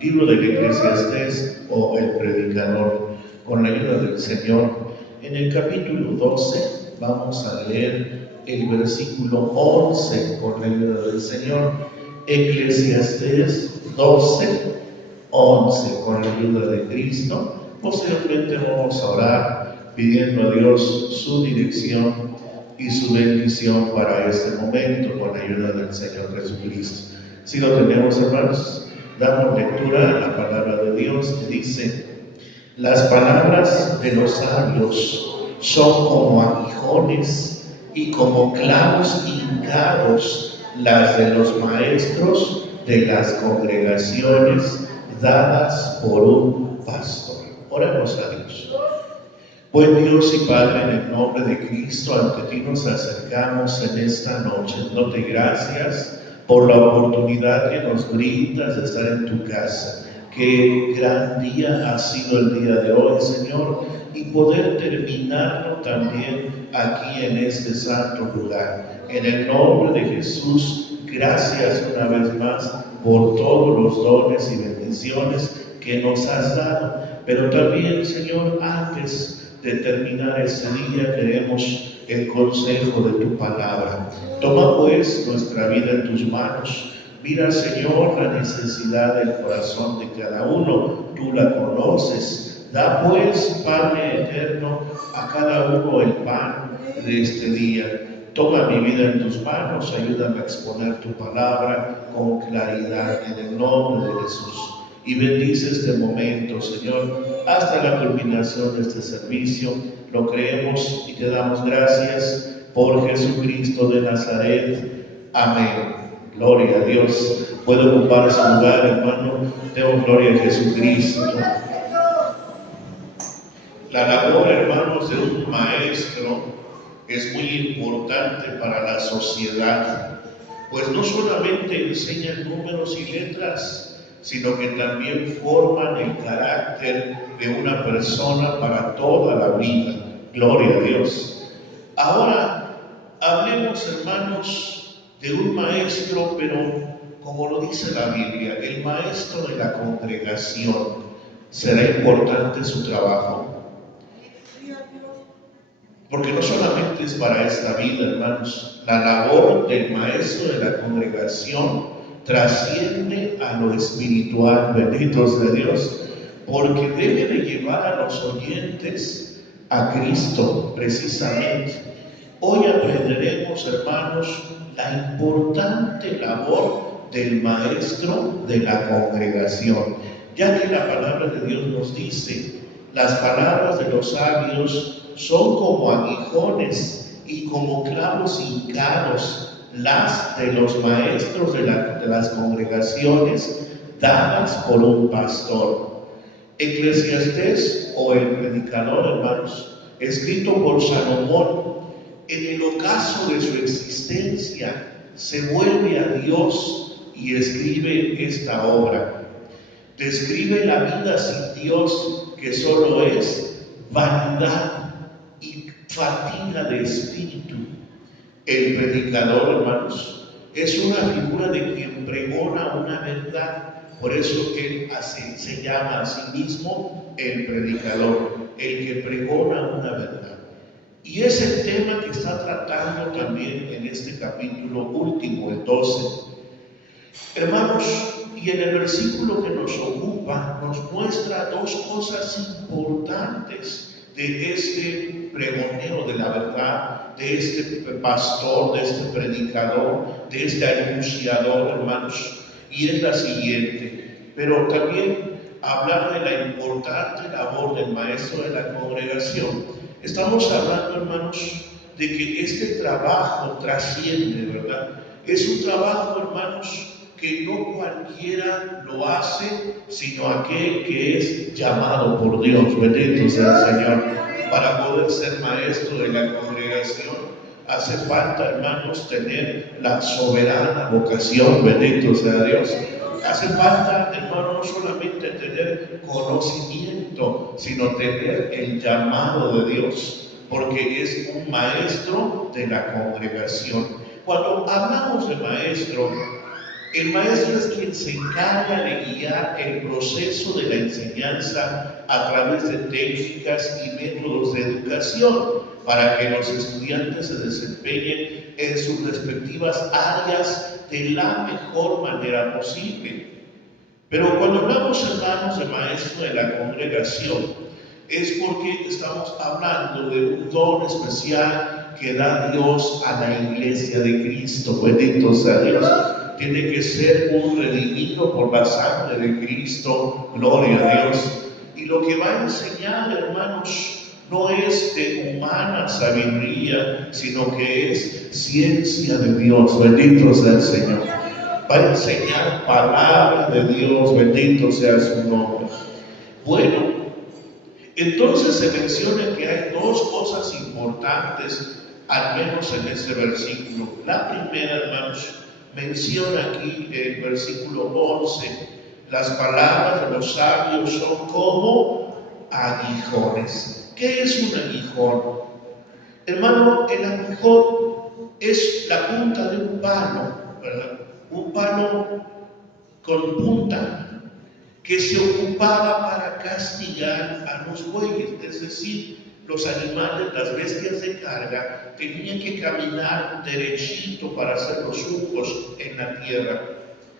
libro del Eclesiastés o el Predicador. Con la ayuda del Señor, en el capítulo 12 vamos a leer el versículo 11 con la ayuda del Señor. Eclesiastés 12, 11 con la ayuda de Cristo. Posteriormente vamos a orar pidiendo a Dios su dirección y su bendición para este momento con la ayuda del Señor Jesucristo. Si lo tenemos, hermanos, damos lectura a la palabra de Dios que dice: las palabras de los sabios son como aguijones y como clavos hincados las de los maestros de las congregaciones dadas por un pastor. Oremos a Dios. Buen Dios y Padre, en el nombre de Cristo, ante ti nos acercamos en esta noche, dándote gracias por la oportunidad que nos brindas de estar en tu casa. Qué gran día ha sido el día de hoy, Señor, y poder terminarlo también aquí en este santo lugar. En el nombre de Jesús, gracias una vez más por todos los dones y bendiciones que nos has dado. Pero también, Señor, antes de terminar este día, queremos el consejo de tu palabra. Toma pues nuestra vida en tus manos. Mira, Señor, la necesidad del corazón de cada uno. Tú la conoces. Da pues, Padre eterno, a cada uno el pan de este día. Toma mi vida en tus manos. Ayúdame a exponer tu palabra con claridad en el nombre de Jesús. Y bendice este momento, Señor, hasta la culminación de este servicio. Lo creemos y te damos gracias por Jesucristo de Nazaret. Amén. Gloria a Dios. Puede ocupar su lugar, hermano. Demos gloria a Jesucristo. La labor, hermanos, de un maestro es muy importante para la sociedad, pues no solamente enseñan números y letras, sino que también forman el carácter de una persona para toda la vida. Gloria a Dios. Ahora, hablemos, hermanos, de un maestro, pero como lo dice la Biblia, el maestro de la congregación. ¿Será importante su trabajo? Porque no solamente es para esta vida, hermanos. La labor del maestro de la congregación trasciende a lo espiritual, benditos de Dios, porque debe de llevar a los oyentes a Cristo, precisamente. Hoy aprenderemos, hermanos, la importante labor del maestro de la congregación, ya que la palabra de Dios nos dice: las palabras de los sabios son como aguijones y como clavos hincados las de los maestros de las congregaciones dadas por un pastor. Eclesiastés o el Predicador, hermanos, escrito por Salomón, en el ocaso de su existencia se vuelve a Dios y escribe esta obra. Describe la vida sin Dios, que solo es vanidad y fatiga de espíritu. El predicador, hermanos, es una figura de quien pregona una verdad. Por eso él se llama a sí mismo el predicador, el que pregona una verdad. Y es el tema que está tratando también en este capítulo último, el 12. Hermanos, y en el versículo que nos ocupa nos muestra dos cosas importantes de este pregonero de la verdad, de este pastor, de este predicador, de este anunciador, hermanos. Y es la siguiente: pero también hablar de la importante labor del maestro de la congregación. Estamos hablando, hermanos, de que este trabajo trasciende, ¿verdad? Es un trabajo, hermanos, que no cualquiera lo hace, sino aquel que es llamado por Dios. Bendito sea el Señor. Para poder ser maestro de la congregación hace falta, hermanos, tener la soberana vocación. Bendito sea Dios. Hace falta, hermano, no solamente tener conocimiento, sino tener el llamado de Dios, porque es un maestro de la congregación. Cuando hablamos de maestro, El maestro es quien se encarga de guiar el proceso de la enseñanza a través de técnicas y métodos de educación para que los estudiantes se desempeñen en sus respectivas áreas de la mejor manera posible. Pero cuando hablamos, hermanos, de maestro de la congregación, es porque estamos hablando de un don especial que da Dios a la iglesia de Cristo. Bendito sea Dios. Tiene que ser un redimido por la sangre de Cristo. Gloria a Dios. Y lo que va a enseñar, hermanos, no es de humana sabiduría, sino que es ciencia de Dios. Bendito sea el Señor. Va a enseñar palabra de Dios. Bendito sea su nombre. Bueno, entonces se menciona que hay dos cosas importantes, al menos en este versículo. La primera, hermanos, menciona aquí el versículo 11, las palabras de los sabios son como aguijones. ¿Qué es un aguijón? Hermano, el aguijón es la punta de un palo, ¿verdad? Un palo con punta, que se ocupaba para castigar a los bueyes, es decir, los animales, las bestias de carga, tenían que caminar derechito para hacer los surcos en la tierra.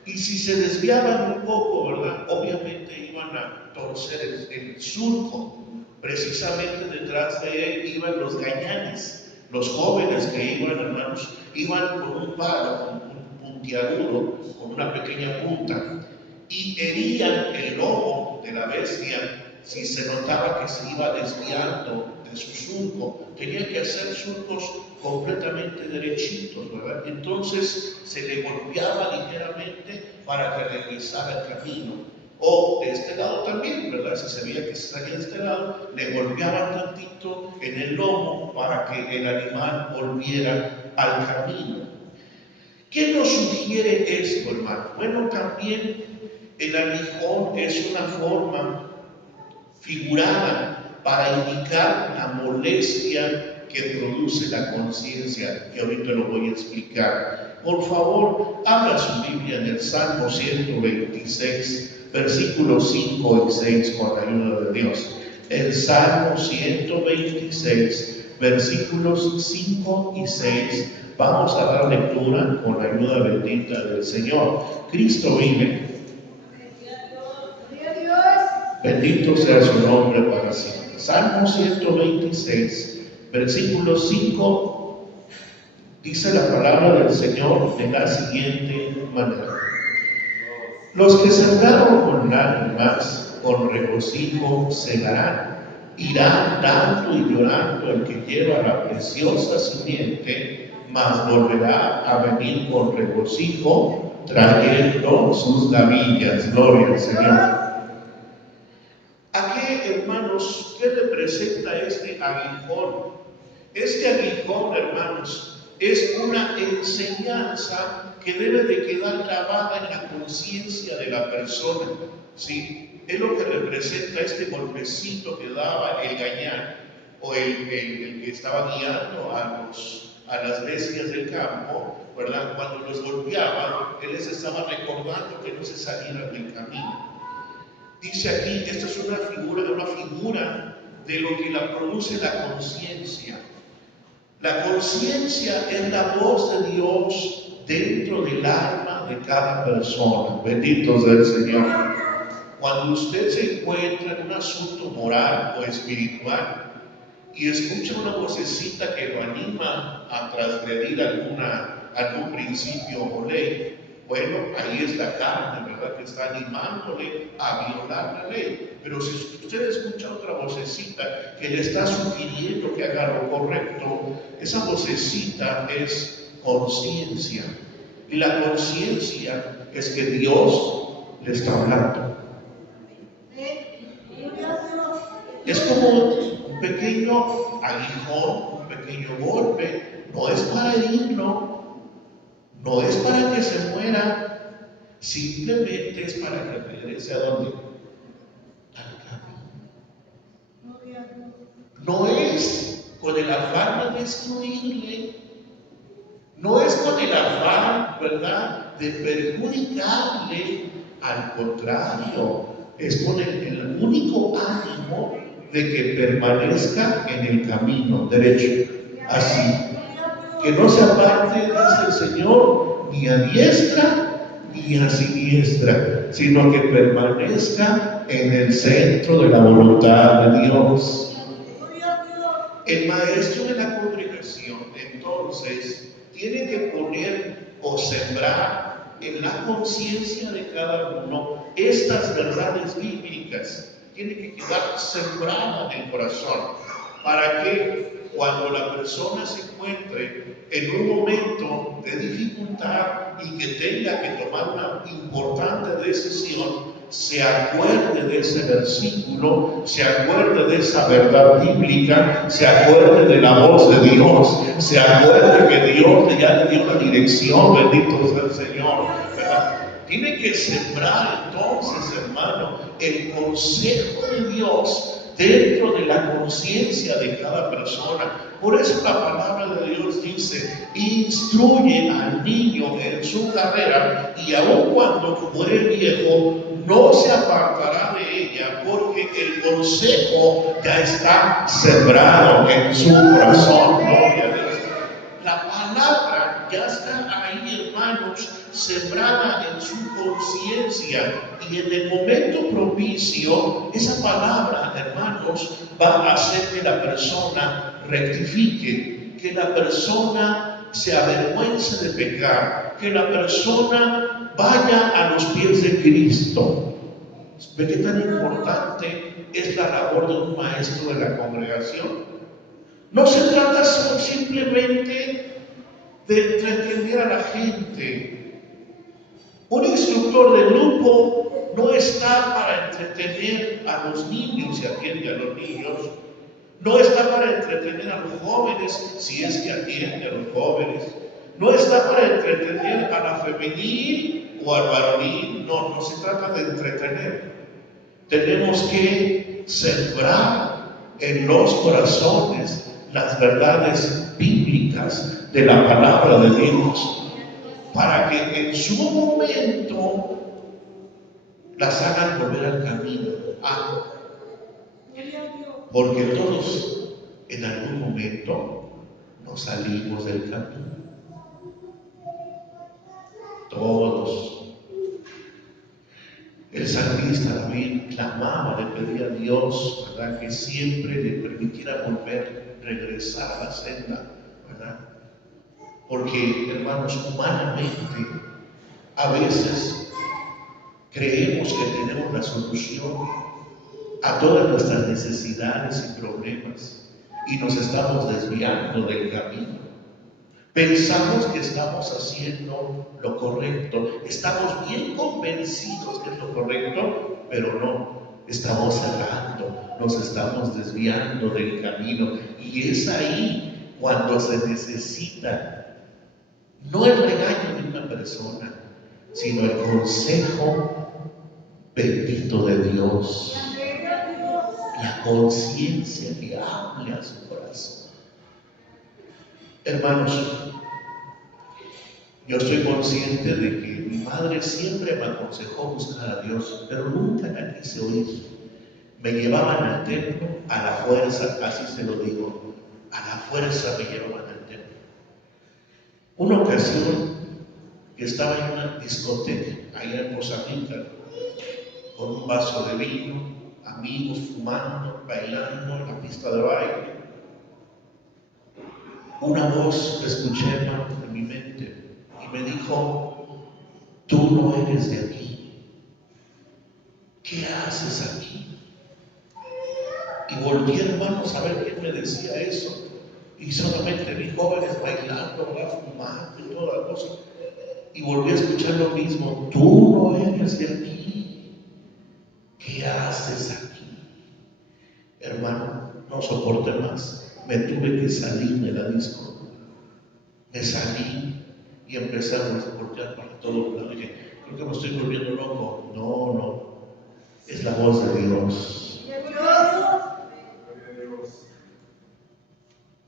Y si se desviaban un poco, ¿verdad? Obviamente iban a torcer el surco. Precisamente detrás de él iban los gañanes, los jóvenes que iban, hermanos, iban con un palo, con un puntiagudo, con una pequeña punta, y herían el lomo de la bestia si se notaba que se iba desviando de su surco. Tenía que hacer surcos completamente derechitos, ¿verdad? Entonces se le golpeaba ligeramente para que regresara el camino. O de este lado también, ¿verdad? Si se veía que se salía de este lado, le golpeaban tantito en el lomo para que el animal volviera al camino. ¿Qué nos sugiere esto, hermano? Bueno, también el aguijón es una forma figurada para indicar la molestia que produce la conciencia, que ahorita lo voy a explicar. Por favor, abra su Biblia en el Salmo 126, versículos 5 y 6, con la ayuda de Dios. El Salmo 126, versículos 5 y 6. Vamos a dar lectura con la ayuda bendita del Señor. Cristo vive. Bendito sea su nombre para siempre. Salmo 126, versículo 5, dice la palabra del Señor de la siguiente manera: los que sembraron con lágrimas, con regocijo segarán. Irán dando y llorando el que lleva la preciosa simiente, mas volverá a venir con regocijo, trayendo sus gavillas. Gloria al Señor. ¿A qué, hermanos, qué representa este aguijón? Este aguijón, hermanos, es una enseñanza que debe de quedar grabada en la conciencia de la persona, ¿sí? Es lo que representa este golpecito que daba el gañán o el que estaba guiando a las bestias del campo, ¿verdad? Cuando los golpeaba, él les estaba recordando que no se salieran del camino. Dice aquí, esta es una figura de lo que la produce la conciencia. La conciencia es la voz de Dios dentro del alma de cada persona. Bendito sea el Señor. Cuando usted se encuentra en un asunto moral o espiritual y escucha una vocecita que lo anima a transgredir algún principio o ley, bueno, ahí es la carne, ¿verdad?, que está animándole a violar la ley. Pero si usted escucha otra vocecita que le está sugiriendo que haga lo correcto, esa vocecita es conciencia. Y la conciencia es que Dios le está hablando. Es como un pequeño aguijón, un pequeño golpe. No es para herirlo, no es para que se muera, simplemente es para que regrese a donde, al camino. No es con el afán de destruirle, no es con el afán, ¿verdad?, de perjudicarle, al contrario, es con el único ánimo de que permanezca en el camino derecho. Así, que no se aparte, dice el Señor, ni a diestra ni a siniestra, sino que permanezca en el centro de la voluntad de Dios. El maestro de la congregación, entonces, tiene que poner o sembrar en la conciencia de cada uno estas verdades bíblicas. Tiene que quedar sembrada en el corazón para que cuando la persona se encuentre en un momento de dificultad y que tenga que tomar una importante decisión, se acuerde de ese versículo, se acuerde de esa verdad bíblica, se acuerde de la voz de Dios, se acuerde que Dios ya le dio la dirección, bendito sea el Señor, ¿verdad? Tiene que sembrar entonces, hermano, el consejo de Dios dentro de la conciencia de cada persona. Por eso la palabra de Dios dice: instruye al niño en su carrera, y aun cuando fuere viejo, no se apartará de ella, porque el consejo ya está sembrado en su corazón. Gloria a Dios. La palabra ya está ahí, hermanos, sembrada en su conciencia, y en el momento propicio, esa palabra, hermanos, va a hacer que la persona rectifique, que la persona se avergüence de pecar, que la persona vaya a los pies de Cristo. ¿Ve qué tan importante es la labor de un maestro de la congregación? No se trata simplemente de entretener a la gente. Un instructor de grupo no está para entretener a los niños si atiende a los niños. No está para entretener a los jóvenes si es que atiende a los jóvenes. No está para entretener a la femenil o al varonil. No, no se trata de entretener. Tenemos que sembrar en los corazones las verdades bíblicas de la palabra de Dios, para que en su momento las hagan volver al camino. Porque todos en algún momento nos salimos del camino. Todos. El salmista David clamaba, le pedía a Dios, ¿verdad?, que siempre le permitiera regresar a la senda, ¿verdad? Porque, hermanos, humanamente, a veces creemos que tenemos la solución a todas nuestras necesidades y problemas, y nos estamos desviando del camino. Pensamos que estamos haciendo lo correcto, estamos bien convencidos que es lo correcto, pero no, estamos errando, nos estamos desviando del camino, y es ahí cuando se necesita no el regaño de una persona, sino el consejo bendito de Dios, la conciencia que hable a su corazón. Hermanos, yo estoy consciente de que mi madre siempre me aconsejó buscar a Dios, pero nunca la quise oír. Me llevaban al templo a la fuerza, así se lo digo, a la fuerza me llevaban al templo. Una ocasión que estaba en una discoteca allá en Poza Rica, con un vaso de vino, amigos fumando, bailando en la pista de baile. Una voz escuché, hermano, en mi mente, y me dijo: tú no eres de aquí, ¿qué haces aquí? Y volví, hermanos, a ver quién me decía eso, y solamente vi jóvenes bailando, fumando y toda la cosa. Y volví a escuchar lo mismo: tú no eres de aquí, ¿qué haces aquí? Hermano, no soporté más, me tuve que salir de la disco. Me salí y empecé a voltear para todos lados. Dije: creo que me estoy volviendo loco. No, es la voz de Dios.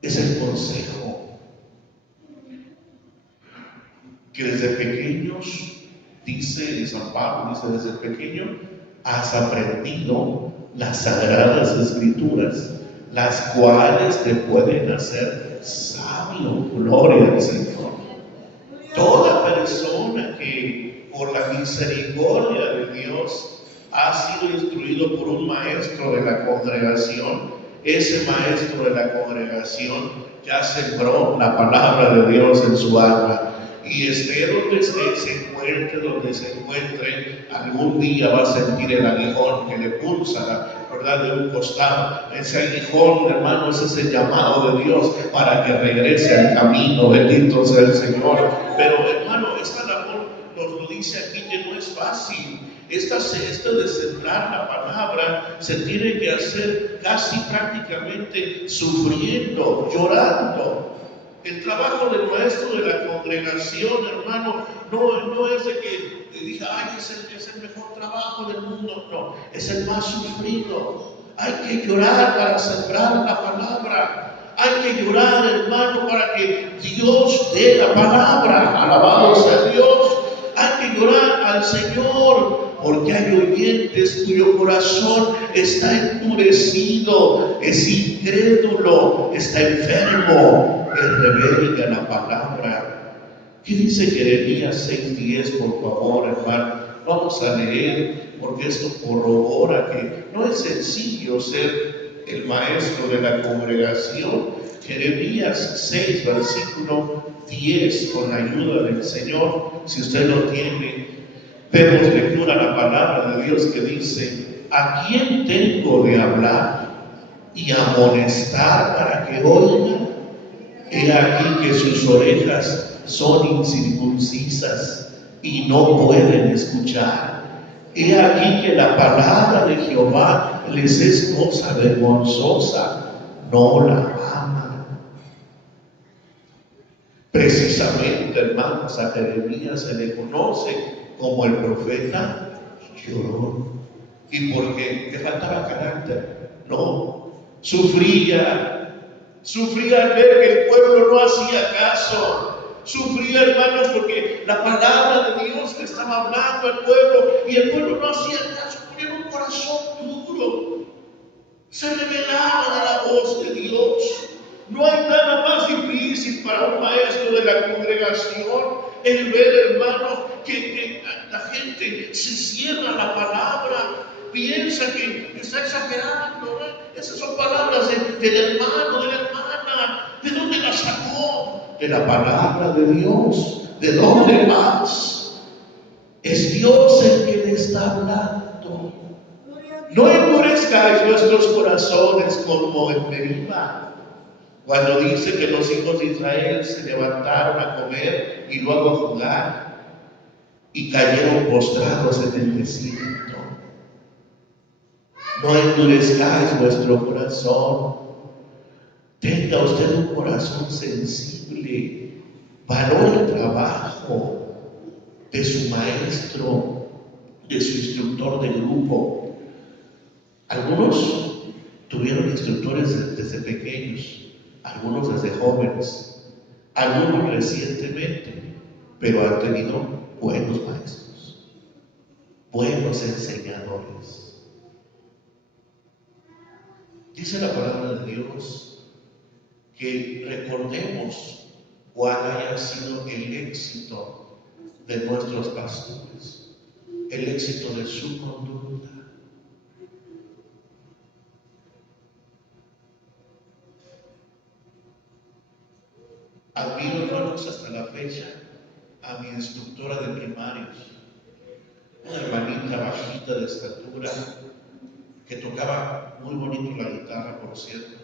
Es el consejo que desde pequeños, dice San Pablo, dice, desde pequeño has aprendido las sagradas escrituras, las cuales te pueden hacer sabio. Gloria al Señor. Toda persona que por la misericordia de Dios ha sido instruido por un maestro de la congregación, ese maestro de la congregación ya sembró la palabra de Dios en su alma. Y donde se encuentre, algún día va a sentir el aguijón que le pulsa, ¿verdad?, de un costado. Ese aguijón, hermano, ese es el llamado de Dios para que regrese al camino. Bendito sea el Señor. Pero, hermano, esta labor nos lo dice aquí que no es fácil. Esta de sembrar la palabra se tiene que hacer casi prácticamente sufriendo, llorando. El trabajo del maestro de la congregación, hermano, no es de que diga, ay, es el mejor trabajo del mundo. No, es el más sufrido. Hay que llorar para sembrar la palabra. Hay que llorar, hermano, para que Dios dé la palabra. Alabado sea Dios. Hay que llorar al Señor, porque hay oyentes cuyo corazón está endurecido, es incrédulo, está enfermo, es rebelde a la palabra. ¿Qué dice Jeremías 6:10, por favor, hermano? Vamos a leer, porque esto corrobora que no es sencillo ser el maestro de la congregación. Jeremías 6, versículo 10, con la ayuda del Señor. Si usted lo tiene, demos lectura a la palabra de Dios que dice: ¿a quién tengo de hablar y amonestar para que oiga? He aquí que sus orejas son incircuncisas y no pueden escuchar. He aquí que la palabra de Jehová les es cosa vergonzosa, no la aman. Precisamente, hermanos, a Jeremías se le conoce como el profeta llorón. ¿Y por qué? ¿Le faltaba carácter? No, sufría al ver que el pueblo no hacía caso. Sufría, hermanos, porque la palabra de Dios le estaba hablando al pueblo y el pueblo no hacía caso. Tenía un corazón duro, se rebelaban a la voz de Dios. No hay nada más difícil para un maestro de la congregación el ver, hermanos, que la gente se cierra a la palabra, piensa que está exagerando, ¿no? Esas son palabras del hermano, de la hermana. ¿De dónde las sacó? De la palabra de Dios. ¿De dónde más? Es Dios el que le está hablando. No endurezcáis vuestros corazones como en Meribá, cuando dice que los hijos de Israel se levantaron a comer y luego a jugar y cayeron postrados en el desierto. No endurezcáis vuestro corazón. Tenga usted un corazón sensible. Valore el trabajo de su maestro, de su instructor de grupo. Algunos tuvieron instructores desde pequeños, algunos desde jóvenes, algunos recientemente, pero han tenido buenos maestros, buenos enseñadores. Dice la palabra de Dios que recordemos cuál haya sido el éxito de nuestros pastores, el éxito de su conducta. Admiro, hermanos, hasta la fecha a mi instructora de primarios, una hermanita bajita de estatura que tocaba muy bonito la guitarra, por cierto.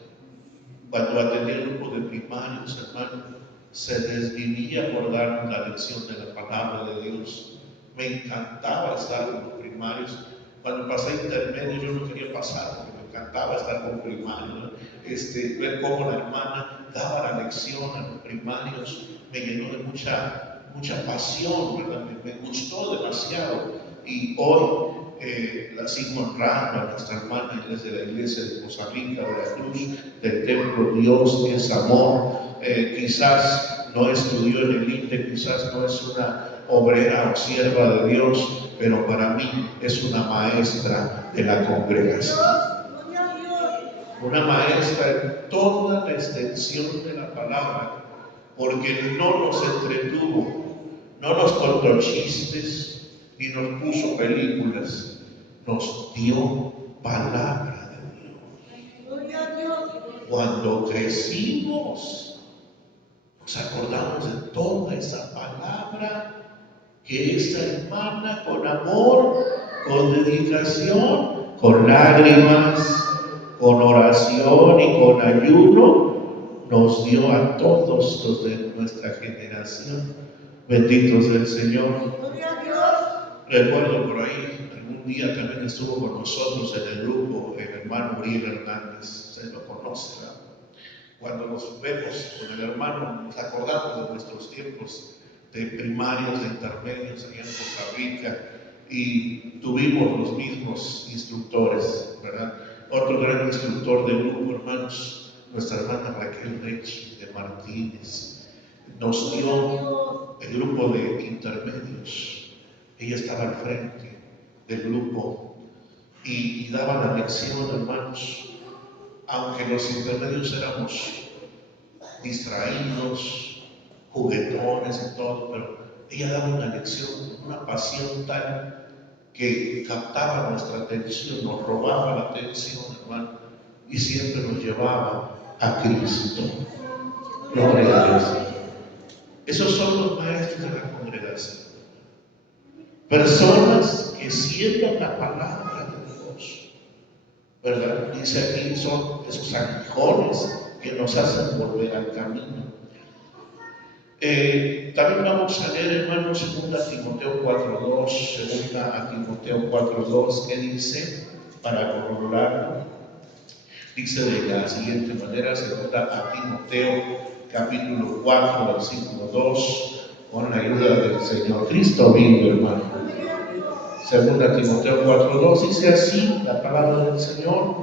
Cuando atendía el grupo de primarios, hermano, se desvivía por darnos la lección de la palabra de Dios. Me encantaba estar con los primarios. Cuando pasé intermedio yo no quería pasar porque me encantaba estar con primarios, ¿no? Ver cómo la hermana daba la lección a los primarios me llenó de mucha pasión, ¿verdad? Me gustó demasiado. Y hoy sigo honrando a nuestra hermana desde la iglesia de Costa Rica, Veracruz, del templo. Dios es amor. Quizás no estudió en el INTE, quizás no es una obrera o sierva de Dios, pero para mí es una maestra de la congregación. Una maestra en toda la extensión de la palabra, porque no nos entretuvo, no nos contó chistes, ni nos puso películas, nos dio palabra de Dios. Cuando crecimos, nos acordamos de toda esa palabra que esta hermana con amor, con dedicación, con lágrimas, con oración y con ayuno, nos dio a todos los de nuestra generación. Benditos del Señor. Recuerdo por ahí, algún día también estuvo con nosotros en el grupo el hermano Uriel Hernández, usted lo conoce, ¿verdad? Cuando nos vemos con el hermano, nos acordamos de nuestros tiempos de primarios, de intermedios allá en Costa Rica, y tuvimos los mismos instructores, ¿verdad? Otro gran instructor del grupo, hermanos, nuestra hermana Raquel Rechi de Martínez, nos dio el grupo de intermedios. Ella estaba al frente del grupo y daba la lección, hermanos. Aunque los intermedios éramos distraídos, juguetones y todo, pero ella daba una lección, una pasión tal que captaba nuestra atención, nos robaba la atención, hermano, y siempre nos llevaba a Cristo. Gloria a Dios. Esos son los maestros de la congregación. Personas que sientan la palabra de Dios, ¿verdad? Dice aquí, son esos aguijones que nos hacen volver al camino. También vamos a leer, hermanos, 2 Timoteo 4:2, 2 Timoteo 4:2, que dice, para corroborarlo, dice de la siguiente manera, 2 Timoteo capítulo 4, versículo 2, con la ayuda del Señor. Cristo vivo, hermano. 2 Timoteo 4:2 dice así la palabra del Señor: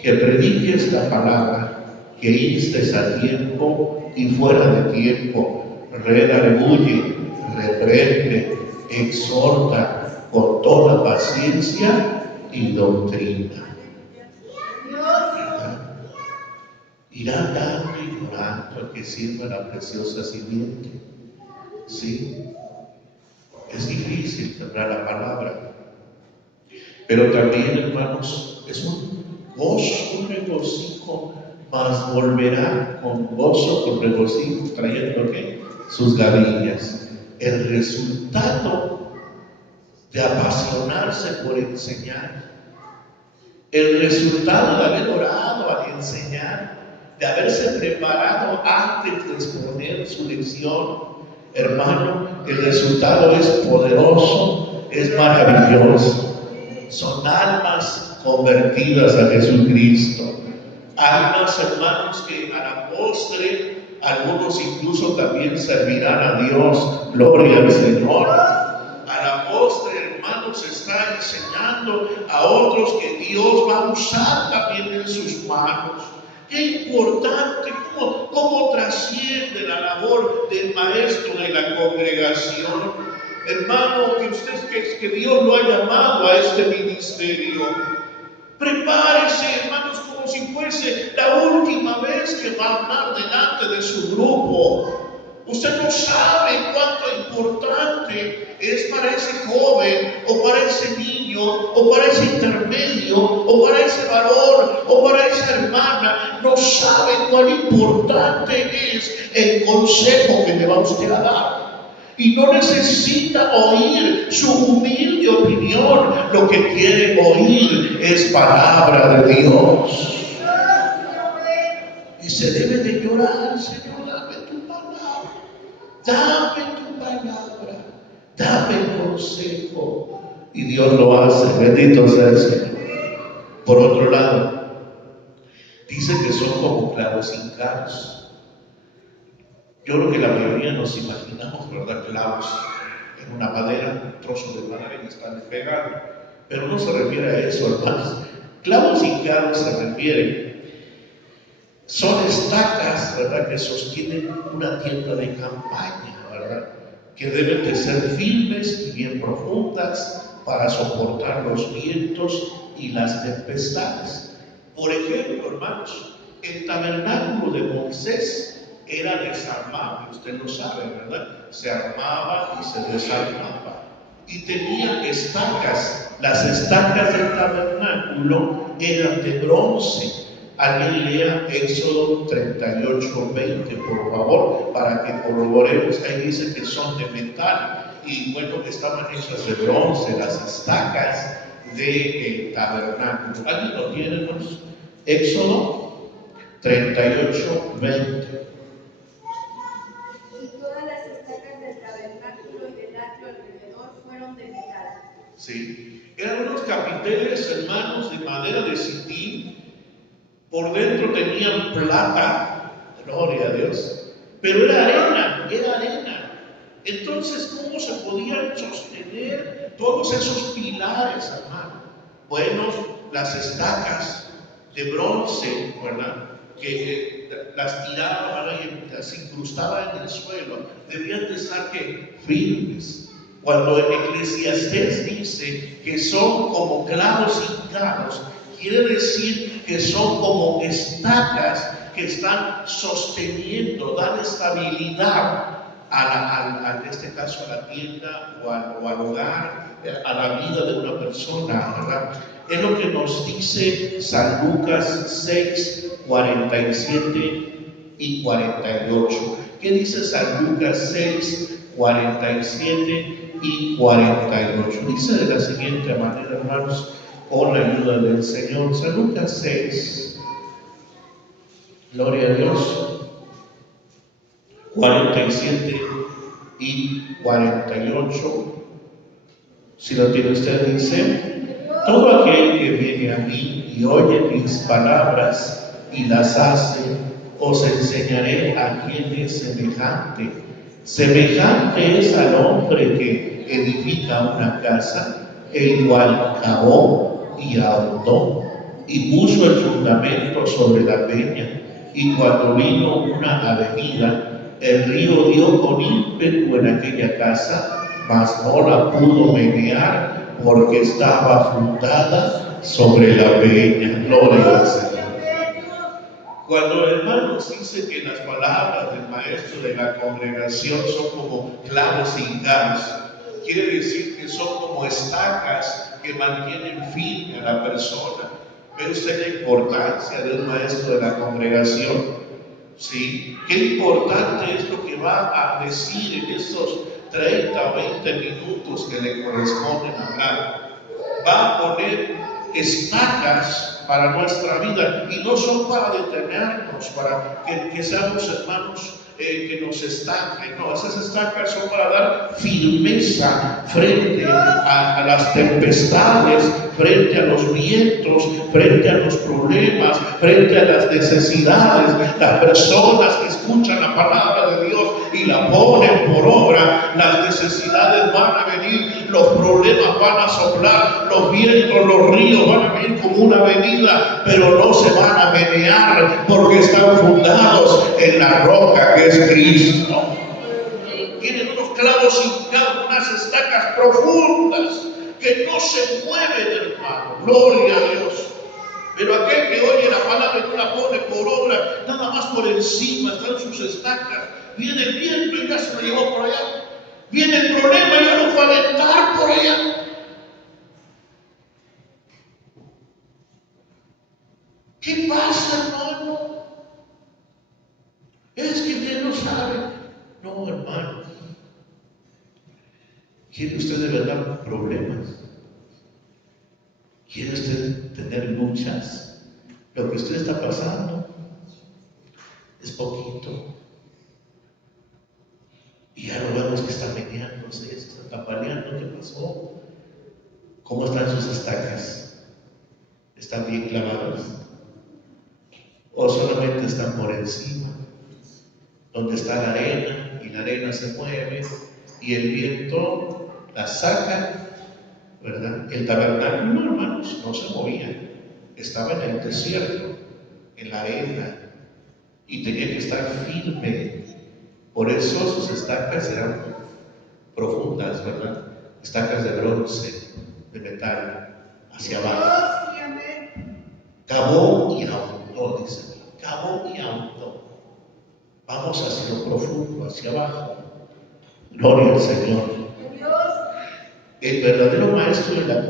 que prediques la palabra, que instes a tiempo y fuera de tiempo, redarguye, reprende, exhorta con toda paciencia y doctrina. Irá dando y orando al que sirva la preciosa simiente. Sí, es difícil sembrar la palabra, pero también, hermanos, es un gozo, un regocijo, mas volverá con gozo, con regocijo, trayendo ¿qué? Sus gavillas. El resultado de apasionarse por enseñar, el resultado de haber orado al enseñar, de haberse preparado antes de exponer su lección, hermano, el resultado es poderoso, es maravilloso. Son almas convertidas a Jesucristo. Almas, hermanos, que a la postre, algunos incluso también servirán a Dios. Gloria al Señor. A la postre, hermanos, está enseñando a otros que Dios va a usar también en sus manos. Qué importante, cómo trasciende la labor del maestro de la congregación. Hermano, que Dios lo ha llamado a este ministerio. Prepárese, hermanos, como si fuese la última vez que va a hablar delante de su grupo. Usted no sabe cuánto importante es para ese joven, o para ese niño, o para ese intermedio, o para ese varón, o para esa hermana. No sabe cuán importante es el consejo que le va usted a dar. Y no necesita oír su humilde opinión. Lo que quiere oír es palabra de Dios. Y se debe de llorar: Señor, dame tu palabra. Dame tu palabra. Dame el consejo. Y Dios lo hace. Bendito sea el Señor. Por otro lado, dice que son como clavos hincados. Yo creo que la mayoría nos imaginamos, ¿verdad?, clavos en una madera, un trozo de madera que están pegados. Pero no se refiere a eso, hermanos. Clavos hincados se refiere, son estacas, ¿verdad?, que sostienen una tienda de campaña, ¿verdad?, que deben de ser firmes y bien profundas para soportar los vientos y las tempestades. Por ejemplo, hermanos, el tabernáculo de Moisés era desarmable, usted lo sabe, ¿verdad? Se armaba y se desarmaba. Y tenía estacas. Las estacas del tabernáculo eran de bronce. Alguien lea Éxodo 38:20, por favor, para que corroboremos. Ahí dice que son de metal y bueno, estaban hechas de bronce, las estacas del tabernáculo. ¿Alguien lo tiene, hermanos? Éxodo 38:20. Y todas las estacas del tabernáculo y del atrio alrededor fueron de metal. Sí, eran unos capiteles, hermanos, de madera de sittim. Por dentro tenían plata, gloria a Dios, pero era arena, era arena. Entonces, ¿cómo se podían sostener todos esos pilares, hermano? Bueno, las estacas de bronce, ¿verdad?, que las tiraban, ¿verdad?, y las incrustaban en el suelo, debían de estar firmes. Cuando en Eclesiastés dice que son como clavos hincados, quiere decir que son como estacas que están sosteniendo, dan estabilidad en este caso a la tienda o al hogar, a la vida de una persona, ¿verdad? Es lo que nos dice San Lucas 6, 47 y 48. ¿Qué dice San Lucas 6, 47 y 48? Dice de la siguiente manera, hermanos, con la ayuda del Señor. San Lucas 6, gloria a Dios, 47 y 48. Si lo tiene usted, dice: todo aquel que viene a mí y oye mis palabras y las hace, os enseñaré a quién es semejante. Semejante es al hombre que edifica una casa, el cual cavó y ahondó y puso el fundamento sobre la peña. Y cuando vino una avenida, el río dio con ímpetu en aquella casa, mas no la pudo menear porque estaba fundada sobre la peña. Gloria al Señor. Cuando, hermanos, dice que las palabras del maestro de la congregación son como clavos hincados, quiere decir que son como estacas que mantienen firme a la persona. ¿Ve usted la importancia de un maestro de la congregación? ¿Sí? Qué importante es lo que va a decir en estos 30 o 20 minutos que le corresponden hablar. Va a poner estacas para nuestra vida y no son para detenernos, para que seamos hermanos que nos estanquen. No, esas estacas son para dar firmeza frente a las tempestades, frente a los vientos, frente a los problemas, frente a las necesidades. Las personas que escuchan la palabra de Dios y la ponen por obra, las necesidades van a venir, los problemas van a soplar, los vientos, los ríos van a venir como una avenida, pero no se van a menear porque están fundados en la roca que es Cristo. Tienen unos clavos hincados, unas estacas profundas que no se mueven, hermano. Gloria a Dios. Pero aquel que oye la palabra y no la pone por obra, nada más por encima están sus estacas. Viene el viento y ya se lo llevó por allá. Viene el problema y ya lo fue a aventar por allá. ¿Qué pasa, hermano? Es que usted no sabe. No, hermano. ¿Quiere usted de verdad problemas? ¿Quiere usted tener luchas? Lo que usted está pasando es poquito. Y ya lo vemos que está meneándose, se está tambaleando. ¿Qué pasó? ¿Cómo están sus estacas? ¿Están bien clavadas? ¿O solamente están por encima? Donde está la arena y la arena se mueve y el viento la saca, ¿verdad? El tabernáculo, hermanos, no se movía, estaba en el desierto, en la arena, y tenía que estar firme. Por eso sus estacas eran profundas, ¿verdad? Estacas de bronce, de metal, hacia abajo. Cavó y ahondó, dice, cavó y ahondó. Vamos hacia lo profundo, hacia abajo. Gloria al Señor. El verdadero maestro de la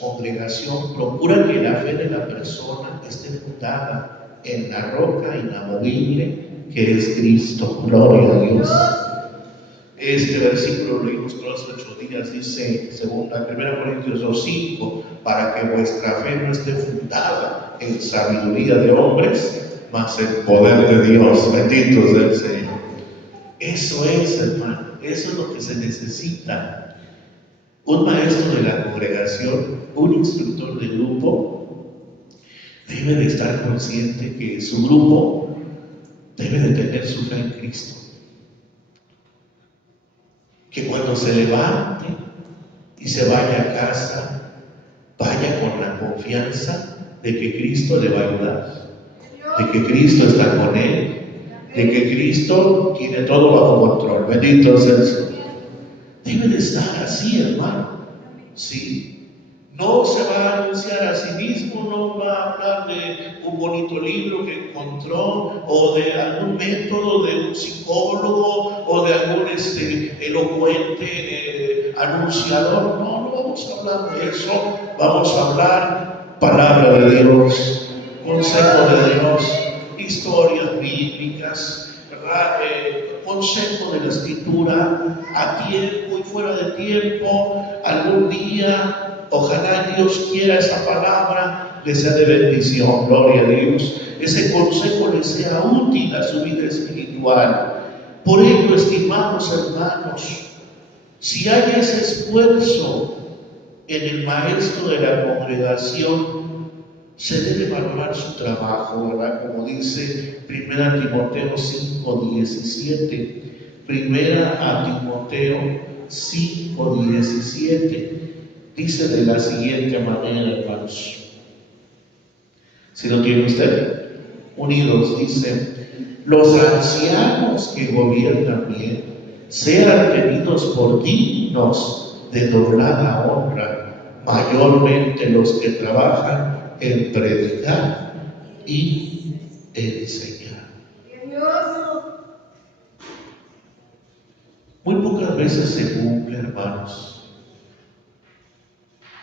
congregación procura que la fe de la persona esté fundada en la roca inamovible que es Cristo. Gloria a Dios. Este versículo lo leímos todos los 8 días, dice, según 1 Corintios 2:5, para que vuestra fe no esté fundada en sabiduría de hombres, mas en poder de Dios. Bendito sea el Señor. Eso es, hermano, eso es lo que se necesita. Un maestro de la congregación, un instructor de grupo, debe de estar consciente que su grupo debe de tener su fe en Cristo. Que cuando se levante y se vaya a casa, vaya con la confianza de que Cristo le va a ayudar, de que Cristo está con él, de que Cristo tiene todo bajo control. Bendito sea el Señor. Debe de estar así, hermano. Sí. No se va a anunciar a sí mismo, no va a hablar de un bonito libro que encontró, o de algún método de un psicólogo, o de algún elocuente anunciador. No vamos a hablar de eso. Vamos a hablar palabra de Dios, consejo de Dios, historias bíblicas, ¿verdad? Consejo de la Escritura, a tiempo y fuera de tiempo. Algún día, ojalá Dios quiera, esa palabra le sea de bendición. Gloria a Dios. Ese consejo le sea útil a su vida espiritual. Por ello, estimados hermanos, si hay ese esfuerzo en el maestro de la congregación, se debe valorar su trabajo, ¿verdad? Como dice 1 Timoteo 5:17. 1 Timoteo 5:17. Dice de la siguiente manera, hermanos. Si lo tiene usted, unidos, dice: los ancianos que gobiernan bien sean tenidos por dignos de doblada honra, mayormente los que trabajan en predicar y enseñar. Muy pocas veces se cumple, hermanos.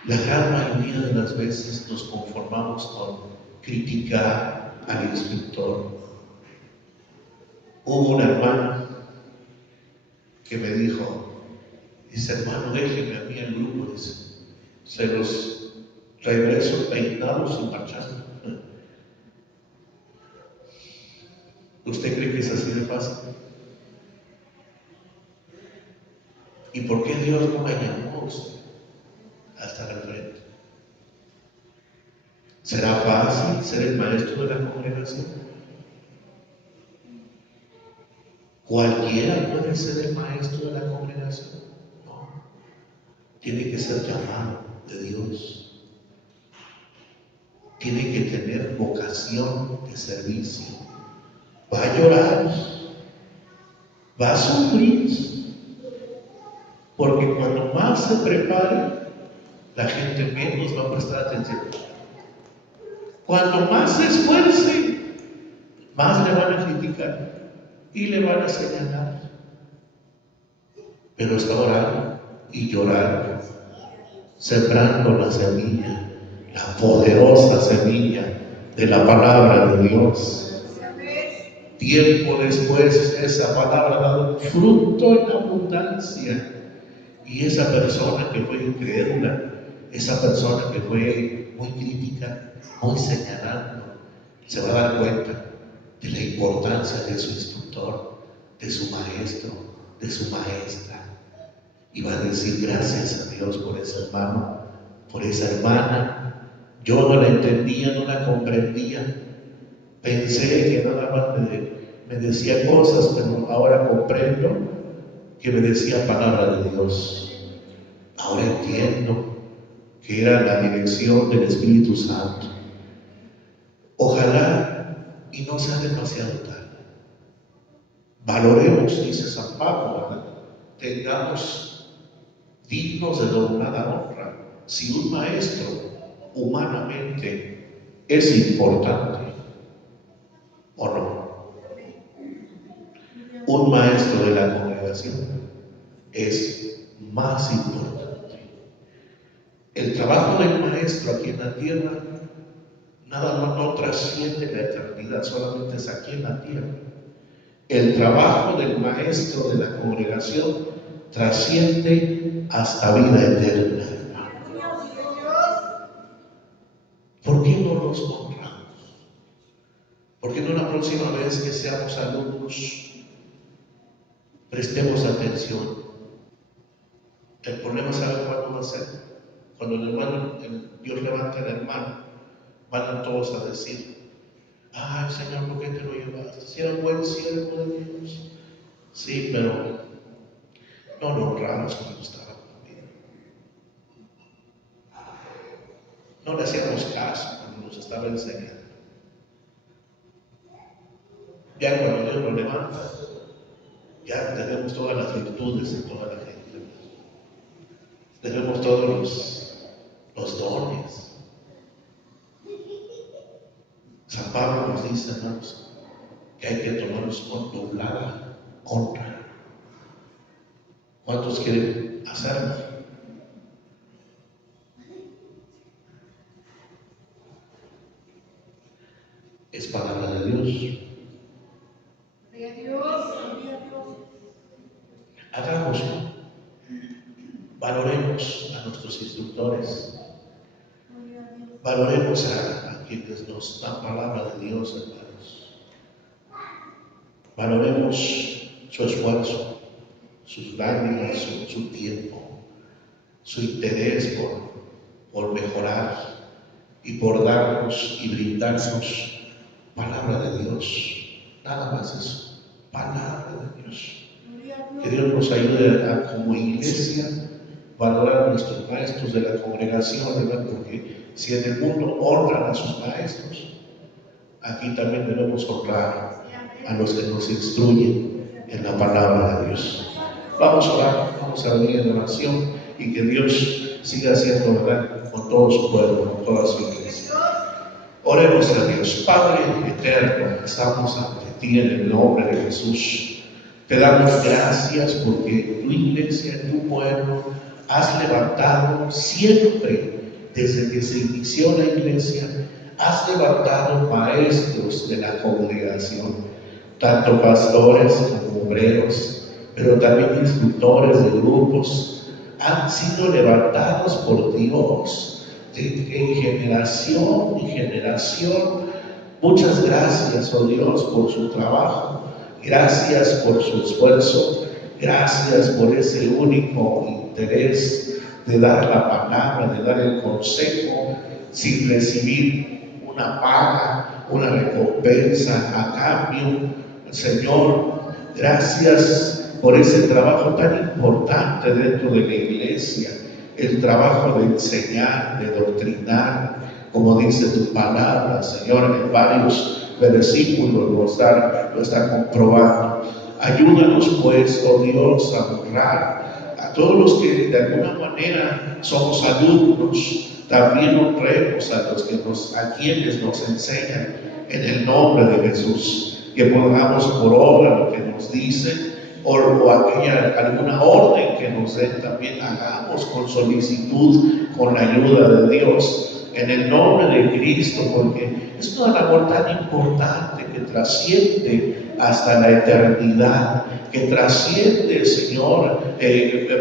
La gran mayoría de las veces nos conformamos con criticar al instructor. Hubo una hermana que me dijo, dice: hermano, déjeme a mí el grupo, dice, se los regreso peinados y marchando. ¿Usted cree que es así de fácil? ¿Y por qué Dios no me llamó a usted hasta el frente? ¿Será fácil ser el maestro de la congregación? ¿Cualquiera puede ser el maestro de la congregación? No. Tiene que ser llamado de Dios. Tiene que tener vocación de servicio. Va a llorar, va a sufrir, porque cuando más se prepare, la gente menos va a prestar atención. Cuando más se esfuerce, más le van a criticar y le van a señalar. Pero está orando y llorando, sembrando la semilla, la poderosa semilla de la palabra de Dios. Tiempo después, esa palabra da un fruto en abundancia. Y esa persona que fue incrédula, esa persona que fue muy crítica, muy señalando, se va a dar cuenta de la importancia de su instructor, de su maestro, de su maestra. Y va a decir: gracias a Dios por ese hermano, por esa hermana. Yo no la entendía, no la comprendía. Pensé que nada más me decía cosas, pero ahora comprendo que me decía palabra de Dios. Ahora entiendo que era la dirección del Espíritu Santo. Ojalá y no sea demasiado tarde. Valoremos, dice San Pablo, ¿verdad? Tengamos dignos de doblada honra. Si un maestro humanamente es importante o no, un maestro de la congregación es más importante. El trabajo del maestro aquí en la tierra nada más no trasciende la eternidad, solamente es aquí en la tierra. El trabajo del maestro de la congregación trasciende hasta vida eterna. ¿Por qué no los honramos? ¿Por qué no la próxima vez que seamos alumnos prestemos atención? El problema, ¿sabe cuándo va a ser? Cuando el hermano, Dios levanta al hermano, van a todos a decir: ay, Señor, ¿por qué te lo llevaste? Si era buen siervo de Dios. Sí, pero no lo honramos cuando estaba conmigo. No le hacíamos caso cuando nos estaba enseñando. Ya cuando Dios lo levanta, ya tenemos todas las virtudes de toda la gente. Tenemos todos los dones. San Pablo nos dice, hermanos, que hay que tomarnos con doblada honra. ¿Cuántos quieren hacerlo? Es palabra de Dios. Hagámoslo. Valoremos a nuestros instructores. Valoremos a quienes nos dan palabra de Dios, hermanos. Valoremos su esfuerzo, sus lágrimas, su tiempo, su interés por mejorar y por darnos y brindarnos palabra de Dios. Nada más eso, palabra de Dios. Que Dios nos ayude a, como iglesia, valorar a nuestros maestros de la congregación, ¿verdad? Porque si en el mundo honran a sus maestros, aquí también debemos honrar a los que nos instruyen en la palabra de Dios. Vamos a orar, vamos a venir en oración y que Dios siga haciendo, ¿verdad?, con todo su pueblo, con toda su iglesia. Oremos a Dios. Padre eterno, estamos ante ti en el nombre de Jesús. Te damos gracias porque tu iglesia, tu pueblo, has levantado siempre, desde que se inició la iglesia, has levantado maestros de la congregación, tanto pastores como obreros, pero también instructores de grupos, han sido levantados por Dios en generación y generación. Muchas gracias, oh Dios, por su trabajo. Gracias por su esfuerzo, gracias por ese único interés de dar la palabra, de dar el consejo sin recibir una paga, una recompensa a cambio. Señor, gracias por ese trabajo tan importante dentro de la iglesia, el trabajo de enseñar, de doctrinar, como dice tu palabra, Señor, en varios versículos lo está comprobando. Ayúdanos pues, oh Dios, a honrar a todos los que de alguna manera somos alumnos. También honremos a quienes nos enseñan en el nombre de Jesús. Que pongamos por obra lo que nos dicen o alguna orden que nos den, también hagamos con solicitud, con la ayuda de Dios. En el nombre de Cristo, porque es una labor tan importante que trasciende hasta la eternidad, que trasciende, Señor,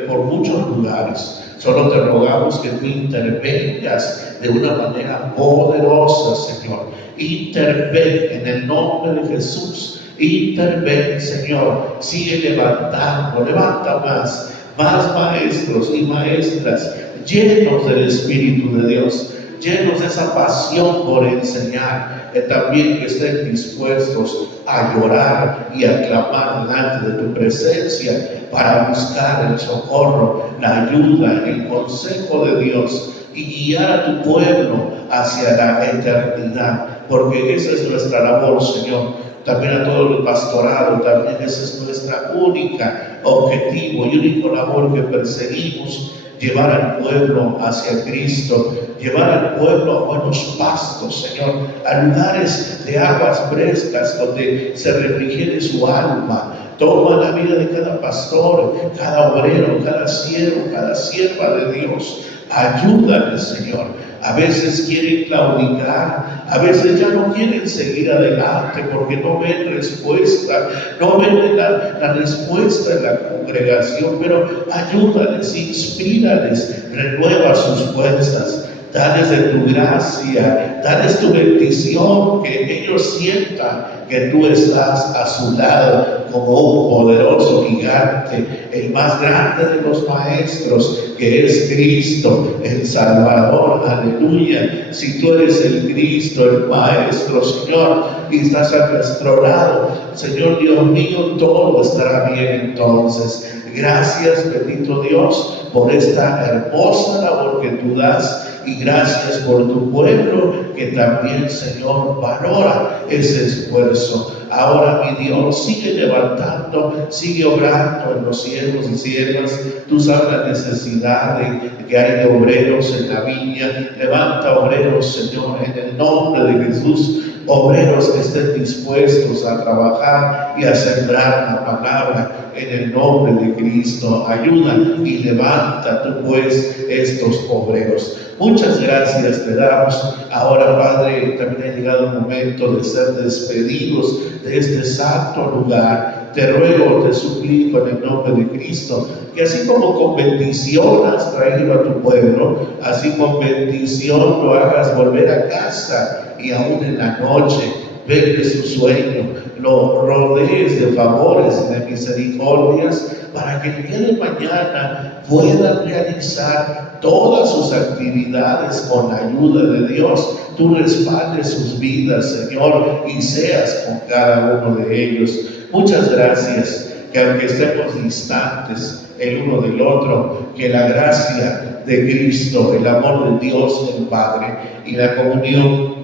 por muchos lugares. Solo te rogamos que tú intervengas de una manera poderosa, Señor. Interven en el nombre de Jesús. Interven, Señor. Sigue levantando, levanta más maestros y maestras llenos del Espíritu de Dios, llenos de esa pasión por enseñar, también que estén dispuestos a llorar y a clamar delante de tu presencia para buscar el socorro, la ayuda, el consejo de Dios y guiar a tu pueblo hacia la eternidad, porque esa es nuestra labor, Señor. También a todo el pastorado, también esa es nuestra única objetivo y única labor que perseguimos, llevar al pueblo hacia Cristo, llevar al pueblo a buenos pastos, Señor, a lugares de aguas frescas donde se refrigere su alma. Toma la vida de cada pastor, cada obrero, cada siervo, cada sierva de Dios. Ayúdale, Señor. A veces quieren claudicar, a veces ya no quieren seguir adelante porque no ven respuesta, no ven la respuesta en la congregación, pero ayúdales, inspírales, renueva sus fuerzas. Dales de tu gracia, dales tu bendición, que ellos sientan que tú estás a su lado como un poderoso gigante, el más grande de los maestros, que es Cristo, el Salvador. Aleluya. Si tú eres el Cristo, el Maestro, Señor, y estás a nuestro lado, Señor Dios mío, todo estará bien entonces. Gracias, bendito Dios, por esta hermosa labor que tú das. Y gracias por tu pueblo que también, Señor, valora ese esfuerzo. Ahora, mi Dios, sigue levantando, sigue obrando en los siervos y siervas. Tú sabes la necesidad que hay de obreros en la viña. Levanta obreros, Señor, en el nombre de Jesús. Obreros que estén dispuestos a trabajar y a sembrar la palabra en el nombre de Cristo. Ayuda y levanta tú pues estos obreros. Muchas gracias te damos. Ahora, Padre, también ha llegado el momento de ser despedidos de este santo lugar. Te ruego, te suplico en el nombre de Cristo, que así como con bendición has traído a tu pueblo, así con bendición lo hagas volver a casa, y aún en la noche vele su sueño, lo rodees de favores y de misericordias, para que el día de mañana puedan realizar todas sus actividades con la ayuda de Dios. Tú respaldes sus vidas, Señor, y seas con cada uno de ellos. Muchas gracias, que aunque estemos distantes el uno del otro, que la gracia de Cristo, el amor de Dios el Padre y la comunión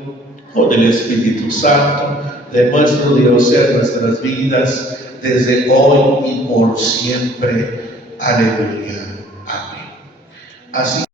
con el Espíritu Santo de nuestro Dios sea en nuestras vidas desde hoy y por siempre. Aleluya. Amén. Así